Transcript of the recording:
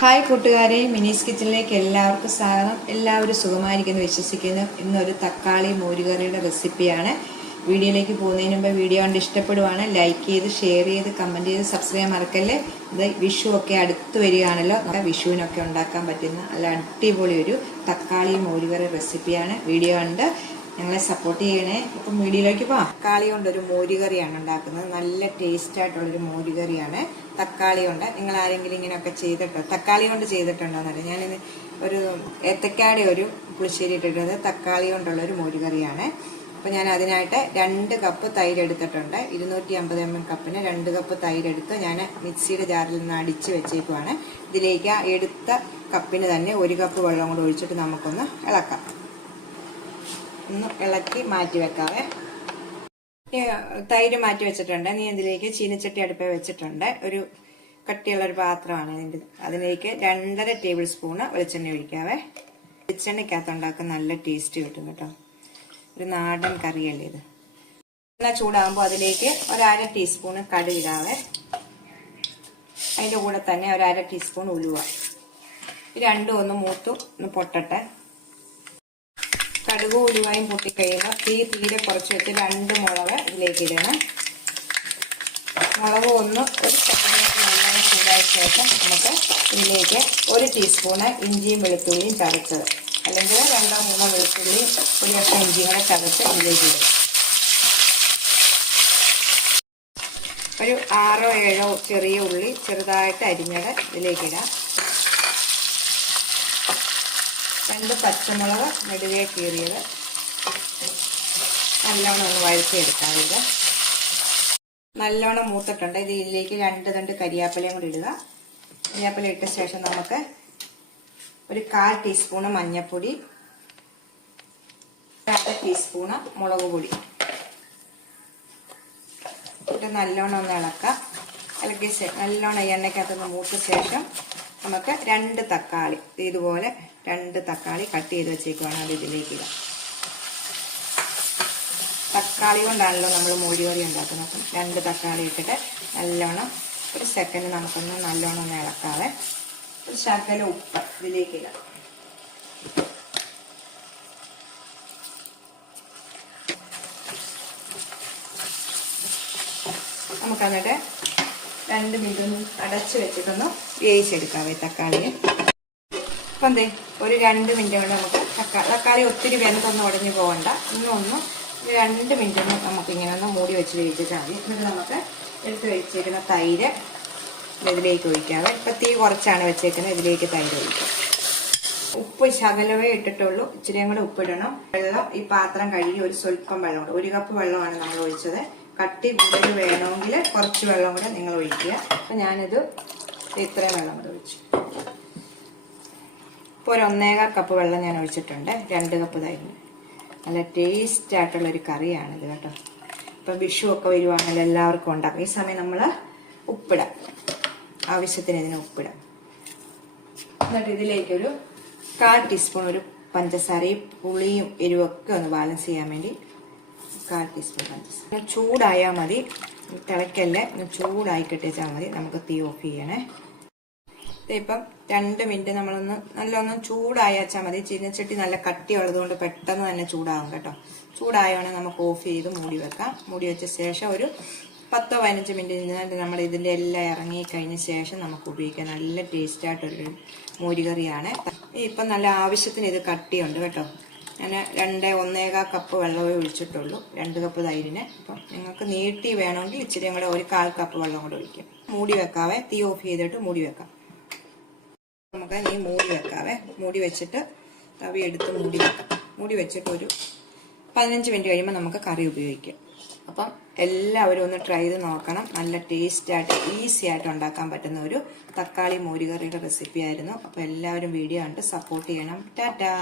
Hi കൂട്ടുകാരെ മിനീസ് കിച്ചണിലേക്ക് എല്ലാവർക്കും സ്വാഗതം. എല്ലാവരും സുഖമായിരിക്കുന്നു വിശ്വസിക്കുന്നു. ഇന്നൊരു തക്കാളി മോരുകറിയുടെ റെസിപ്പിയാണ്. വീഡിയോയിലേക്ക് പോകുന്നതിന് മുമ്പ് വീഡിയോ കണ്ട് ഇഷ്ടപ്പെടുവാണ് ലൈക്ക് ചെയ്ത് ഷെയർ ചെയ്ത് കമന്റ് ചെയ്ത് സബ്സ്ക്രൈബ് മറക്കല്ലേ? ഇത് വിഷു ഒക്കെ അടുത്ത് വരികയാണല്ലോ. നമ്മുടെ വിഷുവിനൊക്കെ ഉണ്ടാക്കാൻ പറ്റുന്ന നല്ല അടിപൊളി ഒരു തക്കാളി മോരുകറി റെസിപ്പിയാണ് വീഡിയോ കണ്ട്. ഞങ്ങളെ സപ്പോർട്ട് ചെയ്യണേ. ഇപ്പം വീഡിയോയിലേക്ക് പോവാം തക്കാളി കൊണ്ട് കൊണ്ടൊരു മോരുകറിയാണ് ഉണ്ടാക്കുന്നത്. നല്ല ടേസ്റ്റ് ആയിട്ടുള്ളൊരു മോരുകറിയാണ്. തക്കാളി കൊണ്ട്. നിങ്ങൾ ആരെങ്കിലും ഇങ്ങനെയൊക്കെ ചെയ്തിട്ടോ തക്കാളി കൊണ്ട് ചെയ്തിട്ടുണ്ടോ ഞാനിന്ന് ഒരു ഏത്തക്കാടെ ഒരു പുളിശ്ശേരി ഇട്ടിട്ടത് തക്കാളി കൊണ്ടുള്ള ഒരു മോരുകറിയാണ്. അപ്പം ഞാൻ അതിനായിട്ട് രണ്ട് കപ്പ് തൈര് എടുത്തിട്ടുണ്ട്. ഇരുന്നൂറ്റി അമ്പത് എം എൽ കപ്പിന് രണ്ട് കപ്പ് തൈര് എടുത്ത് ഞാൻ മിക്സിയുടെ ജാറിൽ നിന്ന് അടിച്ച് വെച്ചേക്കുവാണ്. ഇതിലേക്ക് എടുത്ത കപ്പിന് തന്നെ ഒരു കപ്പ് വെള്ളം കൂടെ ഒഴിച്ചിട്ട് നമുക്കൊന്ന് ഇളക്കാം. ഒന്ന് ഇളക്കി മാറ്റി വെക്കാവേ. തൈര് മാറ്റി വെച്ചിട്ടുണ്ട്. നീ ഇതിലേക്ക് ചീനച്ചട്ടി അടുപ്പേ വെച്ചിട്ടുണ്ട്. ഒരു കട്ടിയുള്ള ഒരു പാത്രമാണ് ഇതിന്റെ അതിലേക്ക് രണ്ടര ടേബിൾ സ്പൂണ് വെളിച്ചെണ്ണ ഒഴിക്കാവേ. വെളിച്ചെണ്ണയ്ക്കകത്ത് ഉണ്ടാക്കാൻ നല്ല ടേസ്റ്റ് കിട്ടും കേട്ടോ. ഒരു നാടൻ കറിയല്ലേ ഇത്. എണ്ണ ചൂടാകുമ്പോൾ അതിലേക്ക് ഒരര ടീസ്പൂണ് കടുകിടാവേ അതിന്റെ കൂടെ തന്നെ ഒരര ടീസ്പൂൺ ഉലുവ. രണ്ടും ഒന്ന് മൂത്തു ഒന്ന് പൊട്ടട്ടെ. കടുക് ഉലുവായും പൊട്ടിക്കഴിയുമ്പോൾ തീ തീരെ കുറച്ച് വെച്ച് രണ്ട് മുളക് ഇതിലേക്ക് ഇടണം. മുളക് ഒന്ന് ഒരു നന്നായി ചൂടായ ശേഷം നമുക്ക് ഇതിലേക്ക് ഒരു ടീസ്പൂണ് ഇഞ്ചിയും വെളുത്തുള്ളിയും ചതച്ചത്. അല്ലെങ്കിൽ രണ്ടോ മൂന്നോ വെളുത്തുള്ളി ഒരു കഷ്ണം ഇഞ്ചിയും കൂടെ ചതച്ച് ഇതിലേക്ക് ഇടും. ഒരു ആറോ ഏഴോ ചെറിയ ഉള്ളി ചെറുതായിട്ട് അരിഞ്ഞത് ഇതിലേക്ക് ഇടാം. രണ്ട് പച്ചമുളക് നെടുവേ കീറിയത് നല്ലോണം ഒന്ന് വഴറ്റിയെടുക്കാം ഇത് നല്ലോണം മൂത്തിട്ടുണ്ട്. ഇത് ഇതിലേക്ക് രണ്ട് രണ്ട് കരിയാപ്പിലയും കൂടി ഇടുക. കരിയാപ്പില ഇട്ട ശേഷം നമുക്ക് ഒരു കാൽ ടീസ്പൂൺ മഞ്ഞൾപ്പൊടി അര ടീസ്പൂണ് മുളക് പൊടി. ഇട്ട് നല്ലോണം ഒന്ന് ഇളക്കാം ഇളക്കിയ നല്ലോണം എണ്ണയ്ക്കകത്തൊന്ന് മൂത്ത ശേഷം നമുക്ക് രണ്ട് തക്കാളി. ഇതുപോലെ രണ്ട് തക്കാളി കട്ട് ചെയ്ത് വെച്ചേക്കുവാണ് അത് ഇതിലേക്ക് ഇടാം. തക്കാളി കൊണ്ടാണല്ലോ നമ്മൾ മോരുകറി ഉണ്ടാക്കുന്നത്. അപ്പം രണ്ട് തക്കാളി ഇട്ടിട്ട് നല്ലോണം ഒരു സെക്കൻഡ് നമുക്കൊന്ന് നല്ലോണം ഒന്ന് ഇളക്കാതെ ഒരു ശകല ഉപ്പ് ഇതിലേക്ക് ഇടാം. നമുക്ക് എന്നിട്ട് രണ്ട് മിനിറ്റ് ഒന്ന് അടച്ച് വെച്ചിട്ടൊന്ന് വേവിച്ചെടുക്കാവേ തക്കാളി അപ്പം എന്തേ ഒരു രണ്ട് മിനിറ്റ് കൊണ്ട് നമുക്ക് തക്കാളി തക്കാളി ഒത്തിരി വെന്തൊന്നും ഉടഞ്ഞു പോകണ്ട ഇന്നൊന്ന് രണ്ട് മിനിറ്റ് ഒന്ന് നമുക്ക് ഇങ്ങനെ ഒന്ന് മൂടി വെച്ച് വേവിച്ചിട്ടാൽ മതി. എന്നിട്ട് നമുക്ക് എടുത്ത് വെച്ചേക്കുന്ന തൈര് ഇതിലേക്ക് ഒഴിക്കാവേ ഇപ്പം തീ കുറച്ചാണ് വെച്ചേക്കുന്നത്. ഇതിലേക്ക് തൈര് ഒഴിക്കാം. ഉപ്പ് ശകലവേ ഇട്ടിട്ടുള്ളൂ. ഇച്ചിരിയും കൂടെ ഉപ്പിടണം. വെള്ളം ഈ പാത്രം കഴുകി ഒരു സ്വല്പം വെള്ളം ഒരു കപ്പ് വെള്ളമാണ് നമ്മൾ ഒഴിച്ചത്. കട്ടി കൂടുതൽ വേണമെങ്കിൽ കുറച്ച് വെള്ളം കൂടെ നിങ്ങൾ ഒഴിക്കുക. അപ്പം ഞാനിത് ഇത്രയും വെള്ളം കൂടെ ഒഴിച്ചു. ഇപ്പോൾ ഒരു ഒന്നേകാൽ കപ്പ് വെള്ളം ഞാൻ ഒഴിച്ചിട്ടുണ്ട്. രണ്ട് കപ്പ് തൈരിന് നല്ല ടേസ്റ്റ് ആയിട്ടുള്ള ഒരു കറിയാണിത് കേട്ടോ. ഇപ്പം വിഷു ഒക്കെ വരുവാണെങ്കിൽ എല്ലാവർക്കും ഉണ്ടാക്കും. ഈ സമയം നമ്മൾ ഉപ്പിടാം. ആവശ്യത്തിന് ഇതിന് ഉപ്പിടാം. എന്നിട്ട് ഇതിലേക്കൊരു കാൽ ടീസ്പൂൺ ഒരു പഞ്ചസാരയും പുളിയും എരിവൊക്കെ ഒന്ന് ബാലൻസ് ചെയ്യാൻ വേണ്ടി കാൽ ടീസ്പൂൺ പഞ്ചസാര ചൂടായാൽ മതി. തിളക്കല്ലേ ചൂടായി കിട്ടിച്ചാൽ മതി. നമുക്ക് തീ ഓഫ് ചെയ്യണേ. ഇപ്പം രണ്ട് മിനിറ്റ് നമ്മളൊന്ന് നല്ലൊന്ന് ചൂടായച്ചാൽ മതി. ചീനച്ചട്ടി നല്ല കട്ടിയുള്ളത് കൊണ്ട് പെട്ടെന്ന് തന്നെ ചൂടാകും കേട്ടോ. ചൂടായോണെ നമുക്ക് ഓഫ് ചെയ്ത് മൂടി വെക്കാം. മൂടി വെച്ച ശേഷം ഒരു പത്തോ പതിനഞ്ച് മിനിറ്റ് നിന്നിട്ട് നമ്മൾ ഇതിന്റെ എല്ലാം ഇറങ്ങി കഴിഞ്ഞ ശേഷം നമുക്ക് ഉപയോഗിക്കാം. നല്ല ടേസ്റ്റായിട്ടൊരു മോരുകറിയാണ്. ഇപ്പം നല്ല ആവശ്യത്തിന് ഇത് കട്ടിയുണ്ട് കേട്ടോ. ഞാൻ രണ്ട് ഒന്നേകാ കപ്പ് വെള്ളമേ ഒഴിച്ചിട്ടുള്ളൂ. രണ്ട് കപ്പ് തൈരിന്. അപ്പം നിങ്ങൾക്ക് നീട്ടി വേണമെങ്കിൽ ഇച്ചിരി കൂടെ ഒരു കാൽ കപ്പ് വെള്ളം കൂടെ ഒഴിക്കും. മൂടി വെക്കാവേ. തീ ഓഫ് ചെയ്തിട്ട് മൂടി വെക്കാം. നമുക്ക് നീ മൂടി വെക്കാവേ. മൂടി വെച്ചിട്ട് തവി എടുത്ത് മൂടി വെക്കാം. മൂടി വെച്ചിട്ട് ഒരു പതിനഞ്ച് മിനിറ്റ് കഴിയുമ്പോൾ നമുക്ക് കറി ഉപയോഗിക്കാം. അപ്പം എല്ലാവരും ഒന്ന് ട്രൈ ചെയ്ത് നോക്കണം. നല്ല ടേസ്റ്റായിട്ട് ഈസി ആയിട്ട് ഉണ്ടാക്കാൻ പറ്റുന്ന ഒരു തക്കാളി മോരുകറിയുടെ റെസിപ്പി ആയിരുന്നു. അപ്പോൾ എല്ലാവരും വീഡിയോ കണ്ട് സപ്പോർട്ട് ചെയ്യണം. ടാറ്റാ!